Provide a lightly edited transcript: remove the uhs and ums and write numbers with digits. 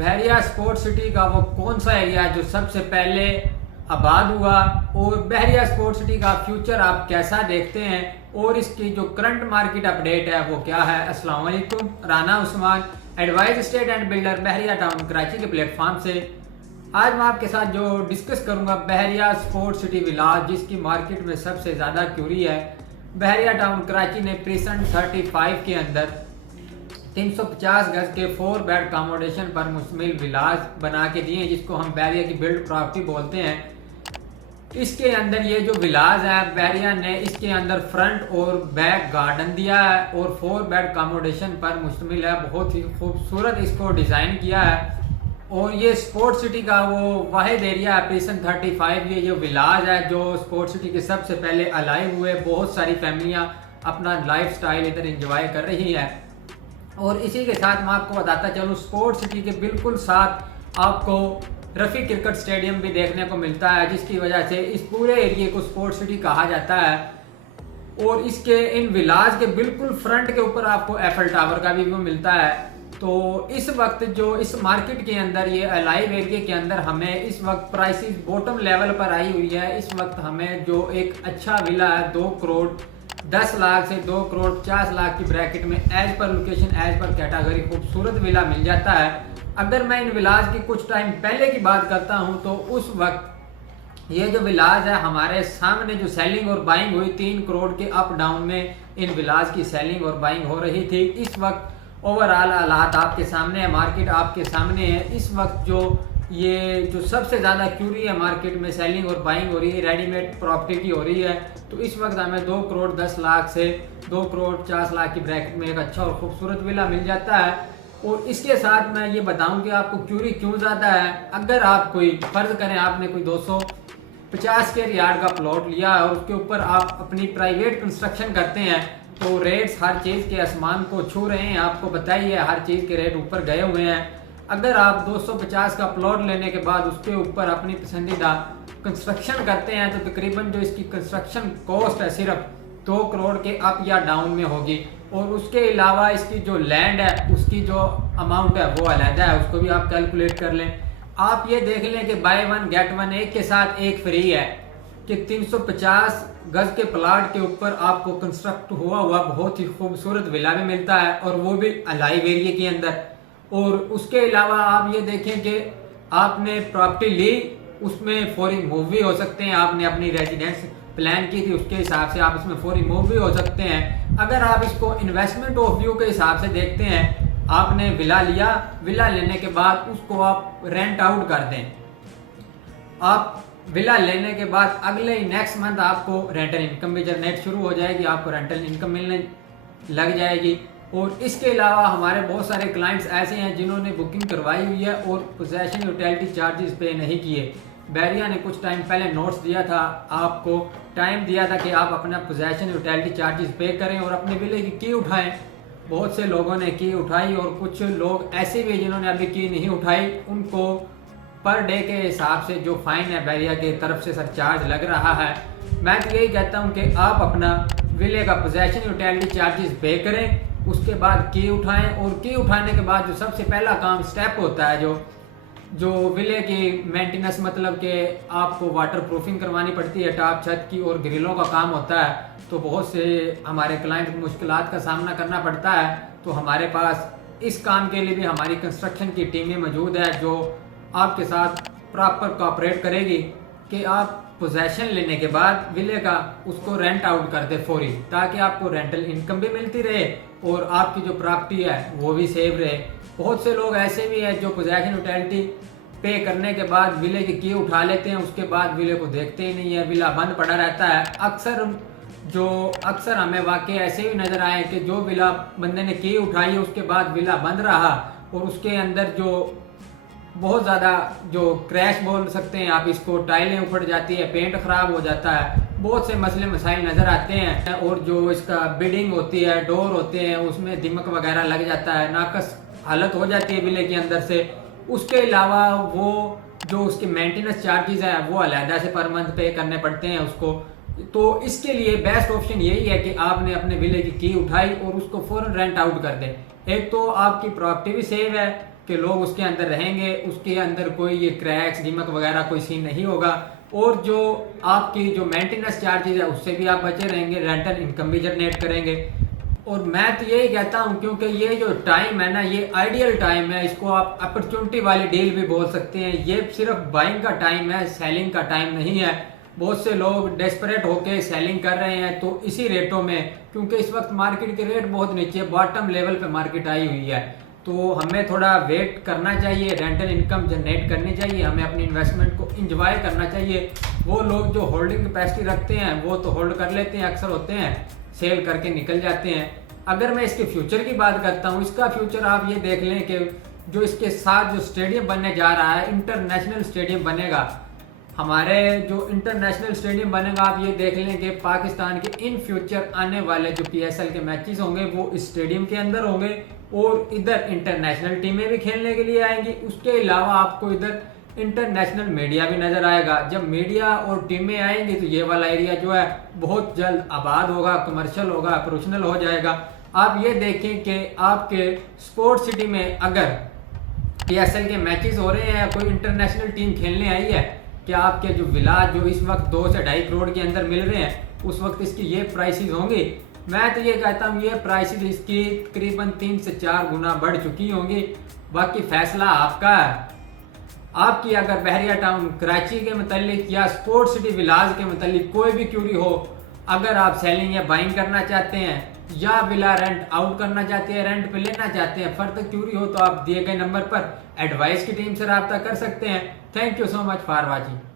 बहरिया sport city का वो कौन सा एरिया है जो सबसे पहले आबाद हुआ और बहरिया स्पोर्ट सिटी का फ्यूचर आप कैसा देखते हैं और इसकी जो करंट मार्केट अपडेट है वो क्या है। अस्सलाम वालेकुम, Rana Usman, advise state and builder, Bahria town Karachi के प्लेटफॉर्म से आज मैं आपके साथ जो डिस्कस करूंगा बहरिया स्पोर्ट सिटी विलाज, जिसकी मार्केट में सबसे ज़्यादा क्यूरी है। बहरिया टाउन कराची ने प्रीसेंट 35 के अंदर 350 गज के 4 बेड अकोमोडेशन पर मुश्तमिल विलाज बना के दिए, जिसको हम बहरिया की बिल्ड प्रॉपर्टी बोलते हैं। इसके अंदर ये जो विलाज है बहरिया ने इसके अंदर फ्रंट और बैक गार्डन दिया है और 4 बेड अकोमोडेशन पर मुश्तमिल है। बहुत ही खूबसूरत इसको डिज़ाइन किया है और ये स्पोर्ट सिटी का वो वाहिद एरिया है प्रीसेंट 35। ये जो विलाज है जो स्पोर्ट सिटी के सबसे पहले अलाइव हुए, बहुत सारी फैमिलियाँ अपना लाइफ स्टाइल इधर इंजॉय कर रही है। और इसी के साथ मैं आपको बताता चलूँ, स्पोर्ट सिटी के बिल्कुल साथ आपको रफ़ी क्रिकेट स्टेडियम भी देखने को मिलता है, जिसकी वजह से इस पूरे एरिए को स्पोर्ट सिटी कहा जाता है। और इसके इन विलाज के बिल्कुल फ्रंट के ऊपर आपको एफएल टावर का भी मिलता है। तो इस वक्त जो इस मार्केट के अंदर ये अलाइव एरिया के अंदर हमें इस वक्त प्राइसेस बॉटम लेवल पर आई हुई है। इस वक्त हमें जो एक अच्छा विला है 2 करोड़ 10 लाख से 2 करोड़ 50 लाख की ब्रैकेट में as per location as per category खूबसूरत विला मिल जाता है। अगर मैं इन विलाज की कुछ टाइम पहले की बात करता हूं तो उस वक्त ये जो विलाज है हमारे सामने जो सेलिंग और बाइंग हुई 3 करोड़ के अप डाउन में इन विलाज की सेलिंग और बाइंग हो रही थी। इस वक्त ओवरऑल हालात आपके सामने है, मार्केट आपके सामने है। इस वक्त जो सबसे ज़्यादा क्यूरी है मार्केट में सेलिंग और बाइंग हो रही है, रेडीमेड प्रॉपर्टी की हो रही है। तो इस वक्त हमें 2 करोड़ 10 लाख से 2 करोड़ 50 लाख की ब्रैकेट में एक अच्छा और खूबसूरत विला मिल जाता है। और इसके साथ मैं ये बताऊं कि आपको क्यूरी क्यों ज़्यादा है। अगर आप कोई फर्ज करें आपने कोई 250 स्क्वायर यार्ड का प्लॉट लिया और उसके ऊपर आप अपनी प्राइवेट कंस्ट्रक्शन करते हैं तो रेट्स हर चीज़ के आसमान को छू रहे हैं। आपको बताइए हर चीज़ के रेट ऊपर गए हुए हैं। अगर आप 250 का प्लॉट लेने के बाद उसके ऊपर अपनी पसंदीदा कंस्ट्रक्शन करते हैं तो तकरीबन जो इसकी कंस्ट्रक्शन कॉस्ट है सिर्फ 2 करोड़ के अप या डाउन में होगी। और उसके अलावा इसकी जो लैंड है उसकी जो अमाउंट है वो अलग है, उसको भी आप कैलकुलेट कर लें। आप ये देख लें कि बाय 1 गेट 1 एक के साथ एक फ्री है कि 350 गज के प्लाट के ऊपर आपको कंस्ट्रक्ट हुआ बहुत ही खूबसूरत विला भी मिलता है और वो भी अलाइव एरिया के अंदर। और उसके अलावा आप ये देखें कि आपने प्रॉपर्टी ली, उसमें फॉरेन मूव भी हो सकते हैं। आपने अपनी रेजिडेंस प्लान की थी उसके हिसाब से आप इसमें फॉरेन मूव भी हो सकते हैं। अगर आप इसको इन्वेस्टमेंट ऑफ व्यू के हिसाब से देखते हैं, आपने विला लिया, विला लेने के बाद उसको आप रेंट आउट कर दें। आप विला लेने के बाद अगले ही नेक्स्ट मंथ आपको रेंटल इनकम भी जनरेट शुरू हो जाएगी, आपको रेंटल इनकम मिलने लग जाएगी। और इसके अलावा हमारे बहुत सारे क्लाइंट्स ऐसे हैं जिन्होंने बुकिंग करवाई हुई है और पोजेशन यूटिलिटी चार्जेस पे नहीं किए। बहरिया ने कुछ टाइम पहले नोट्स दिया था, आपको टाइम दिया था कि आप अपना पोजेशन यूटिलिटी चार्जेस पे करें और अपने विले की की उठाएं। बहुत से लोगों ने की उठाई और कुछ लोग ऐसे भी जिन्होंने अभी की नहीं उठाई, उनको पर डे के हिसाब से जो फाइन है बहरिया की तरफ से सरचार्ज लग रहा है। मैं तो यही कहता हूँ कि आप अपना विले का पोजेशन यूटिलिटी चार्जेस पे करें, उसके बाद की उठाएं। और की उठाने के बाद जो सबसे पहला काम स्टेप होता है जो विले की मेंटेनेंस, मतलब कि आपको वाटर प्रूफिंग करवानी पड़ती है टॉप छत की और ग्रिलों का काम होता है। तो बहुत से हमारे क्लाइंट को मुश्किलात का सामना करना पड़ता है। तो हमारे पास इस काम के लिए भी हमारी कंस्ट्रक्शन की टीमें मौजूद है जो आपके साथ प्रॉपर कोऑपरेट करेगी कि आप पोजेशन लेने के बाद विले का उसको रेंट आउट कर दे फौरी, ताकि आपको रेंटल इनकम भी मिलती रहे और आपकी जो प्रॉपर्टी है वो भी सेव रहे। बहुत से लोग ऐसे भी हैं जो पोजेशन यूटिलिटी पे करने के बाद विले की की उठा लेते हैं, उसके बाद विले को देखते ही नहीं है, विला बंद पड़ा रहता है। अक्सर हमें वाकई ऐसे भी नजर आए कि जो विला बंदे ने की उठाई है उसके बाद विला बंद रहा और उसके अंदर जो बहुत ज़्यादा जो क्रैश बोल सकते हैं आप इसको, टाइलें उखड़ जाती है, पेंट खराब हो जाता है, बहुत से मसले मसाइल नज़र आते हैं। और जो इसका बिडिंग होती है, डोर होते हैं, उसमें दिमक वगैरह लग जाता है, नाकस हालत हो जाती है विले के अंदर से। उसके अलावा वो जो उसके मेंटेनेंस चार्जेस है वो अलहदा से पर मंथ पे करने पड़ते हैं उसको। तो इसके लिए बेस्ट ऑप्शन यही है कि आपने अपने विले की उठाई और उसको फौरन रेंट आउट कर दें। एक तो आपकी प्रॉपर्टी भी सेव है कि लोग उसके अंदर रहेंगे, उसके अंदर कोई ये क्रैक्स दीमक वगैरह कोई सीन नहीं होगा, और जो आपकी जो मेंटेनेंस चार्जेस है उससे भी आप बचे रहेंगे, रेंटल इनकम भी जनरेट करेंगे। और मैं तो यही कहता हूं क्योंकि ये जो टाइम है ना, ये आइडियल टाइम है, इसको आप अपॉर्चुनिटी वाली डील भी बोल सकते हैं। ये सिर्फ बाइंग का टाइम है, सेलिंग का टाइम नहीं है। बहुत से लोग डेस्परेट होके सेलिंग कर रहे हैं, तो इसी रेटों में, क्योंकि इस वक्त मार्केट के रेट बहुत नीचे, बॉटम लेवल पे मार्केट आई हुई है, तो हमें थोड़ा वेट करना चाहिए, रेंटल इनकम जनरेट करनी चाहिए, हमें अपनी इन्वेस्टमेंट को इंजॉय करना चाहिए। वो लोग जो होल्डिंग कैपेसिटी रखते हैं वो तो होल्ड कर लेते हैं, अक्सर होते हैं, सेल करके निकल जाते हैं। अगर मैं इसके फ्यूचर की बात करता हूँ, इसका फ्यूचर आप ये देख लें कि जो इसके साथ जो स्टेडियम बनने जा रहा है, इंटरनेशनल स्टेडियम बनेगा, हमारे जो इंटरनेशनल स्टेडियम बनेगा, आप ये देख लें कि पाकिस्तान के इन फ्यूचर आने वाले जो PSL के मैचेस होंगे वो इस स्टेडियम के अंदर होंगे, और इधर इंटरनेशनल टीमें भी खेलने के लिए आएंगी। उसके अलावा आपको इधर इंटरनेशनल मीडिया भी नजर आएगा। जब मीडिया और टीमें आएंगी तो ये वाला एरिया जो है बहुत जल्द आबाद होगा, कमर्शियल होगा, प्रोफेशनल हो जाएगा। आप ये देखें कि आपके स्पोर्ट्स सिटी में अगर PSL के मैचेस हो रहे हैं, कोई इंटरनेशनल टीम खेलने आई है, कि आपके जो विला जो इस वक्त 2 से 2.5 करोड़ के अंदर मिल रहे हैं, उस वक्त इसकी ये प्राइसेस होंगी। मैं तो ये कहता हूँ ये प्राइसेस इसकी तकरीबन 3 से 4 गुना बढ़ चुकी होंगी। बाकी फैसला आपका है। आपकी अगर बहरिया टाउन कराची के मुतालिक या स्पोर्ट्स सिटी विलाज के मुतालिक कोई भी क्यूरी हो, अगर आप सेलिंग या बाइंग करना चाहते हैं या विला रेंट आउट करना चाहते हैं, रेंट पे लेना चाहते हैं, फर्दर क्यूरी हो, तो आप दिए गए नंबर पर एडवाइस की टीम से रब्ता कर सकते हैं। Thank you so much for watching.